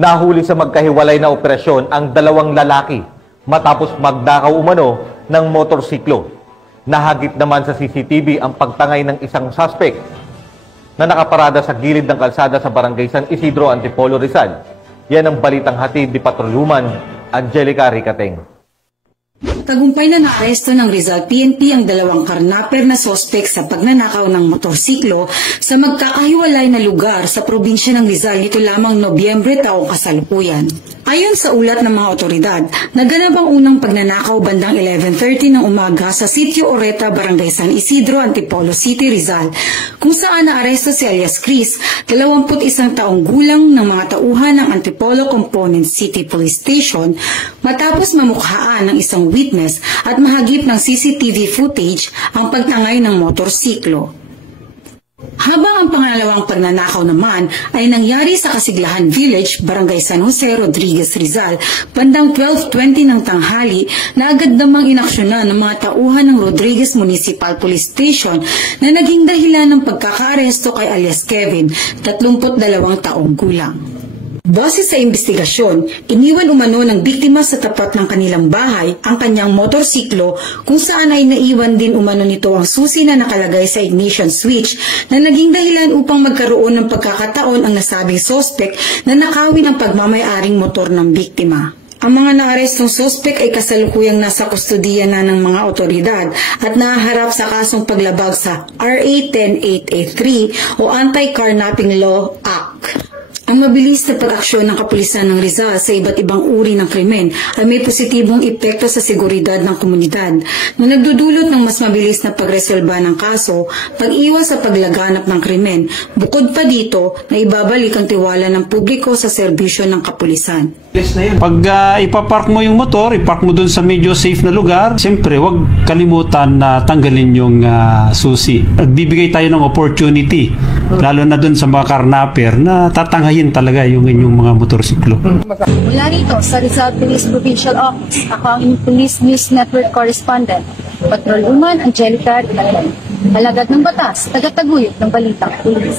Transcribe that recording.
Nahuli sa magkahiwalay na operasyon ang dalawang lalaki matapos magdakaw umano ng motorsiklo. Nahagip naman sa CCTV ang pagtangay ng isang suspect na nakaparada sa gilid ng kalsada sa Barangay San Isidro, Antipolo, Rizal. Yan ang balitang hatid ni Patrolwoman Angelica Ricateng. Tagumpay na naaresto ng Rizal PNP ang dalawang karnaper na sospek sa pagnanakaw ng motorsiklo sa magkakahiwalay na lugar sa probinsya ng Rizal nito lamang Nobyembre taong kasalukuyan. Ayon sa ulat ng mga otoridad, naganap ang unang pagnanakaw bandang 11:30 ng umaga sa Sitio Oreta, Barangay San Isidro, Antipolo City, Rizal, kung saan naaresto si alias Chris, 21 taong gulang ng mga tauhan ng Antipolo Component City Police Station matapos mamukhaan ng isang witness at mahagip ng CCTV footage ang pagtangay ng motorsiklo. Habang ang pangalawang pagnanakaw naman ay nangyari sa Kasiglahan Village, Barangay San Jose, Rodriguez, Rizal, bandang 12:20 ng tanghali na agad namang inaksyonan ng mga tauhan ng Rodriguez Municipal Police Station na naging dahilan ng pagkakaaresto kay alias Kevin, 32 taong gulang. Base sa investigasyon, iniwan umano ng biktima sa tapat ng kanilang bahay ang kanyang motorsiklo kung saan ay naiwan din umano nito ang susi na nakalagay sa ignition switch na naging dahilan upang magkaroon ng pagkakataon ang nasabing sospek na nakawin ang pagmamay-aring motor ng biktima. Ang mga naarestong sospek ay kasalukuyang nasa kustudiya na ng mga otoridad at nahaharap sa kasong paglabag sa RA 10883 o Anti-Carnapping Law Act. Ang mabilis na pag-aksyon ng kapulisan ng Rizal sa iba't ibang uri ng krimen ay may positibong epekto sa seguridad ng komunidad na nagdudulot ng mas mabilis na pagresolba ng kaso, pag-iwas sa paglaganap ng krimen, bukod pa dito na ibabalik ang tiwala ng publiko sa serbisyo ng kapulisan. Pag ipapark mo yung motor, ipark mo dun sa medyo safe na lugar, siyempre huwag kalimutan na tanggalin yung susi. Nagbibigay tayo ng opportunity, lalo na dun sa mga karnaper na tatanghayin talaga yung inyong mga motorsiklo. Mula rito sa Rizal Police Provincial Office, ako ang inyong Police News Network Correspondent, Patrolwoman Angelica Ricateng. Alagad ng batas, tagataguyod ng balitang pulis.